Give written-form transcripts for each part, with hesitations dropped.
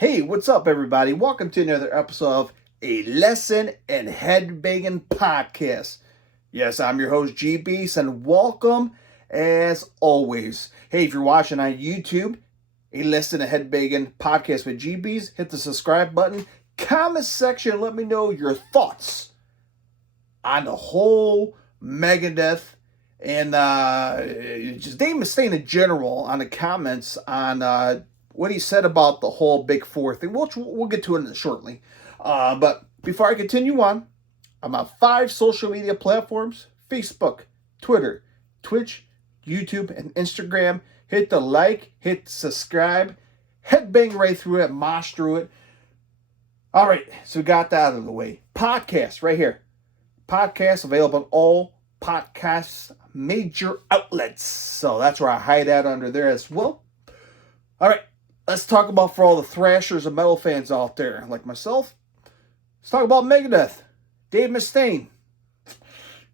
Hey, what's up, everybody? Welcome to another episode of A Lesson in Headbanging Podcast. Yes, I'm your host, G Beast, and welcome as always. Hey, if you're watching on YouTube, A Lesson in Headbanging Podcast with G Beast, hit the subscribe button, comment section, let me know your thoughts on the whole Megadeth and just Dave Mustaine in general on the comments on what he said about the whole Big Four thing, which we'll get to it shortly. But before I continue on, I'm on 5 social media platforms: Facebook, Twitter, Twitch, YouTube, and Instagram. Hit the like, hit the subscribe, headbang right through it, mosh through it. All right, so we got that out of the way. Podcast right here. Podcast available on all podcast major outlets. So that's where I hide out under there as well. All right, let's talk about, for all the thrashers and metal fans out there like myself, let's talk about Megadeth. Dave Mustaine.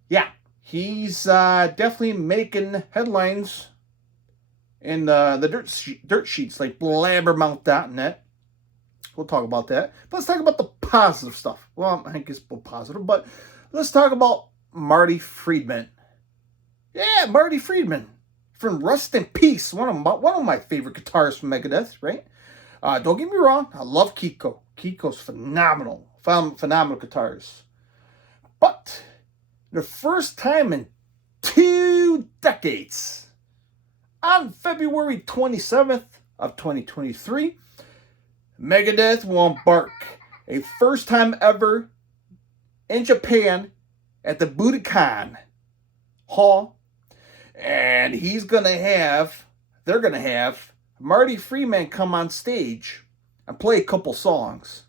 Yeah, he's definitely making headlines in the dirt sheets like blabbermouth.net. We'll talk about that. But let's talk about the positive stuff. Well, I think it's positive, but let's talk about Marty Friedman. Yeah, Marty Friedman from Rust in Peace. One of my favorite guitarists from Megadeth, right? Don't get me wrong, I love Kiko. Kiko's phenomenal. Phenomenal guitarist. But the first time in 2 decades, on February 27th of 2023, Megadeth will embark a first time ever in Japan at the Budokan Hall, and they're gonna have Marty Friedman come on stage and play a couple songs,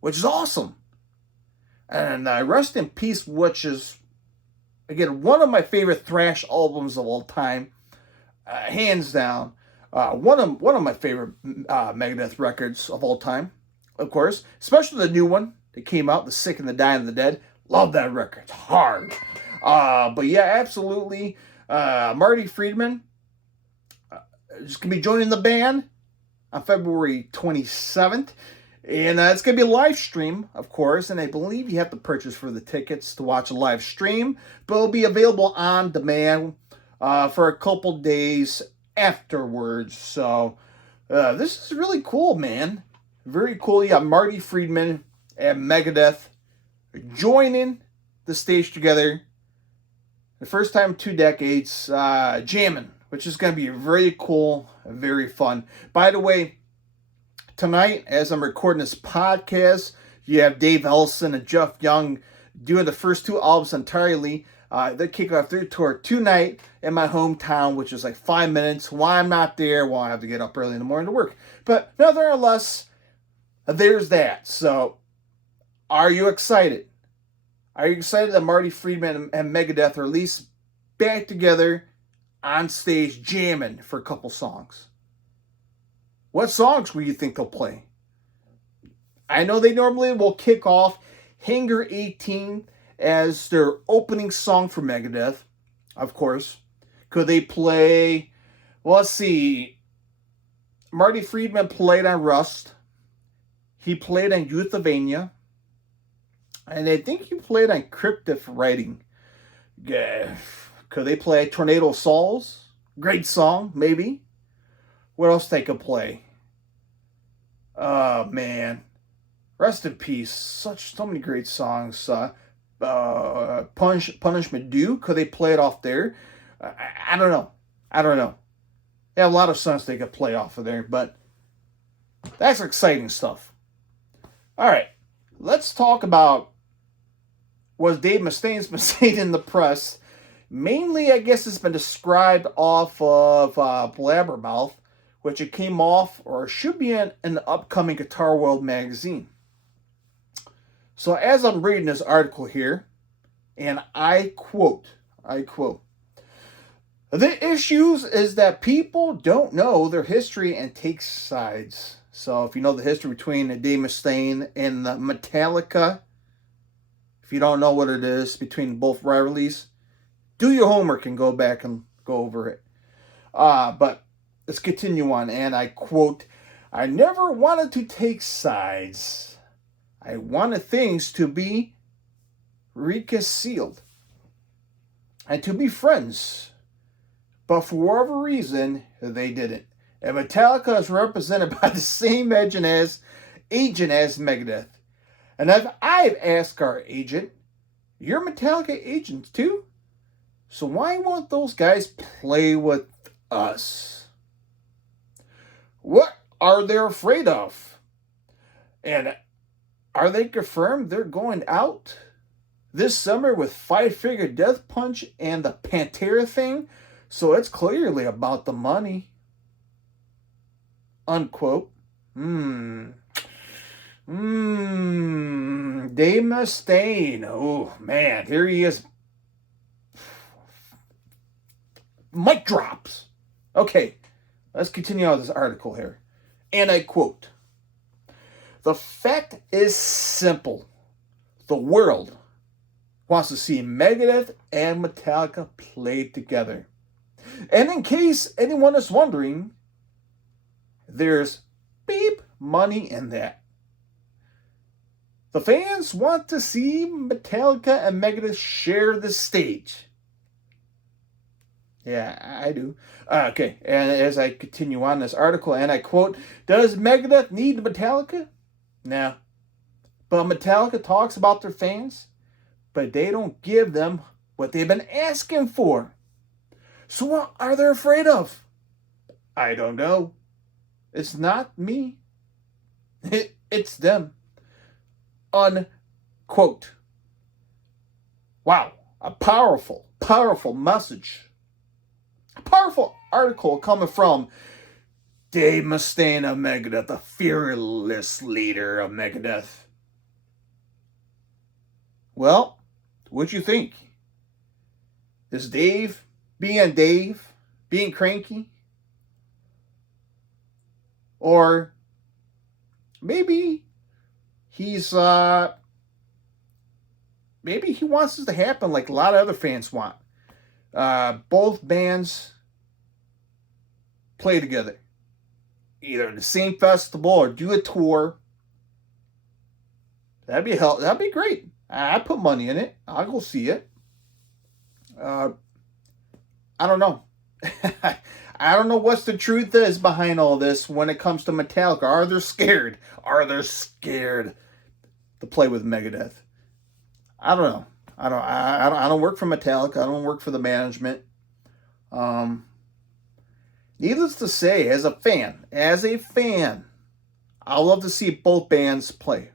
which is awesome. And Rust in Peace, which is, again, one of my favorite thrash albums of all time, hands down. One of my favorite Megadeth records of all time, of course, especially the new one that came out, The Sick and the Dying and the Dead. Love that record. It's hard. But yeah, absolutely. Marty Friedman is going to be joining the band on February 27th. And it's going to be a live stream, of course. And I believe you have to purchase for the tickets to watch a live stream. But it'll be available on demand for a couple days afterwards. So this is really cool, man. Very cool. You got Marty Friedman and Megadeth joining the stage together. The first time in 2 decades, jamming, which is going to be very cool, very fun. By the way, tonight, as I'm recording this podcast, you have Dave Ellison and Jeff Young doing the first 2 albums entirely. They kick off their tour tonight in my hometown, which is like 5 minutes. Why I'm not there? Well, I have to get up early in the morning to work. But nevertheless, there's that. So, are you excited? Are you excited that Marty Friedman and Megadeth are at least back together on stage jamming for a couple songs? What songs do you think they'll play? I know they normally will kick off Hangar 18 as their opening song for Megadeth, of course. Could they play, well, let's see, Marty Friedman played on Rust. He played on Youthvania. And I think he played on Cryptic Writing. Yeah. Could they play Tornado Souls? Great song, maybe. What else they could play? Oh, man. Rest in Peace. So many great songs. Punishment Due. Could they play it off there? I don't know. They have a lot of songs they could play off of there, but that's exciting stuff. All right. Let's talk about what Dave Mustaine's been saying in the press. Mainly, I guess it's been described off of Blabbermouth, which it came off, or should be in an upcoming Guitar World magazine. So as I'm reading this article here, and I quote, the issues is that people don't know their history and take sides. So if you know the history between Dave Mustaine and Metallica, if you don't know what it is between both rivalries, do your homework and go back and go over it. But let's continue on, and I quote, I never wanted to take sides. I wanted things to be reconciled and to be friends. But for whatever reason, they didn't. And Metallica is represented by the same agent as Megadeth. And I've asked our agent, you're Metallica agents too? So why won't those guys play with us? What are they afraid of? And are they confirmed they're going out this summer with Five Finger Death Punch and the Pantera thing? So it's clearly about the money. Unquote. Dave Mustaine. Oh, man. Here he is. Mic drops. Okay. Let's continue on with this article here. And I quote. The fact is simple. The world wants to see Megadeth and Metallica play together. And in case anyone is wondering, there's beep money in that. The fans want to see Metallica and Megadeth share the stage. Yeah, I do. Okay, and as I continue on this article, and I quote, does Megadeth need Metallica? No. But Metallica talks about their fans, but they don't give them what they've been asking for. So what are they afraid of? I don't know. It's not me. It's them. Unquote. Wow. A powerful, powerful message. A powerful article coming from Dave Mustaine of Megadeth, the fearless leader of Megadeth. Well, what you think? Is Dave, being cranky? Or maybe he's maybe he wants this to happen like a lot of other fans want. Both bands play together, either in the same festival or do a tour. That'd be great. I put money in it. I'll go see it. I don't know. I don't know what the truth is behind all this when it comes to Metallica. Are they scared? Are they scared to play with Megadeth? I don't know. I don't work for Metallica. I don't work for the management. Needless to say, as a fan, I love to see both bands play.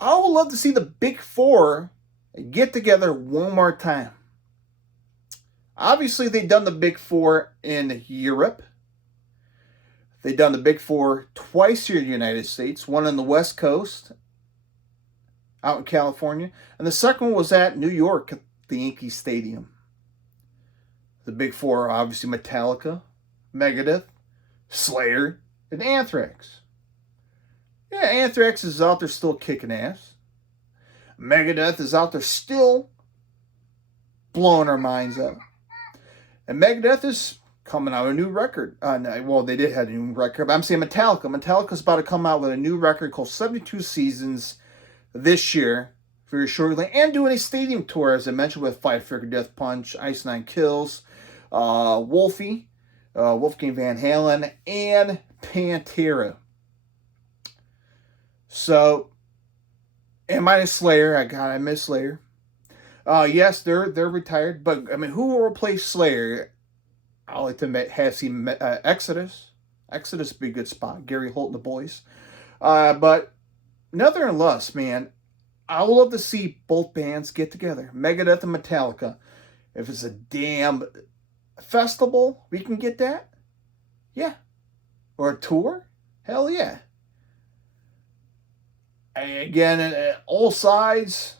I would love to see the Big Four get together one more time. Obviously, they've done the Big Four in Europe. They've done the Big Four twice here in the United States. One on the West Coast, out in California. And the second one was at New York at the Yankee Stadium. The Big Four are obviously Metallica, Megadeth, Slayer, and Anthrax. Yeah, Anthrax is out there still kicking ass. Megadeth is out there still blowing our minds up. And Megadeth is coming out with a new record. Well, they did have a new record, but I'm saying Metallica. Metallica's about to come out with a new record called 72 Seasons this year, very shortly, and doing a stadium tour, as I mentioned, with Five Finger Death Punch, Ice Nine Kills, Wolfgang Van Halen, and Pantera. So, and minus Slayer, I miss Slayer. Yes, they're retired, but I mean, who will replace Slayer? I like to have seen Exodus. Exodus would be a good spot. Gary Holt and the boys. But nonetheless, man, I would love to see both bands get together, Megadeth and Metallica. If it's a damn festival, we can get that. Yeah. Or a tour? Hell yeah. Again, all signs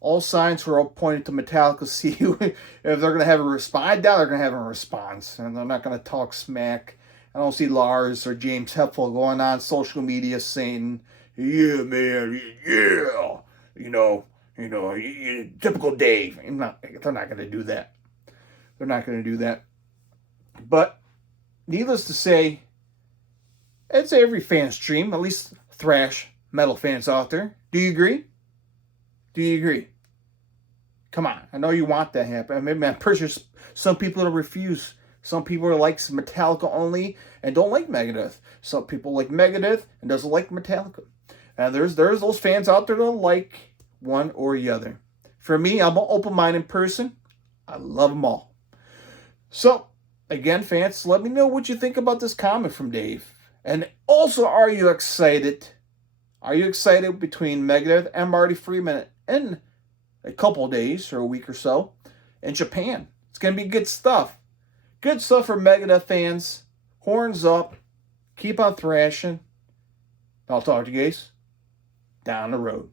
were all pointing to Metallica. See if they're going to have a response. I doubt they're going to have a response, and they're not going to talk smack. I don't see Lars or James Hetfield going on social media saying, "Yeah, man, yeah, typical Dave." They're not going to do that. They're not going to do that. But needless to say, It's every fan's dream, at least thrash metal fans out there. Do you agree? Do you agree? Come on, I know you want that to happen. Maybe I'm pretty sure some people will refuse. Some people are like Metallica only and don't like Megadeth. Some people like Megadeth and doesn't like Metallica. And there's those fans out there that like one or the other. For me, I'm an open-minded person. I love them all. So, again, fans, let me know what you think about this comment from Dave. And also, are you excited? Are you excited between Megadeth and Marty Friedman in a couple of days or a week or so in Japan? It's going to be good stuff. Good stuff for Megadeth fans. Horns up. Keep on thrashing. I'll talk to you guys down the road.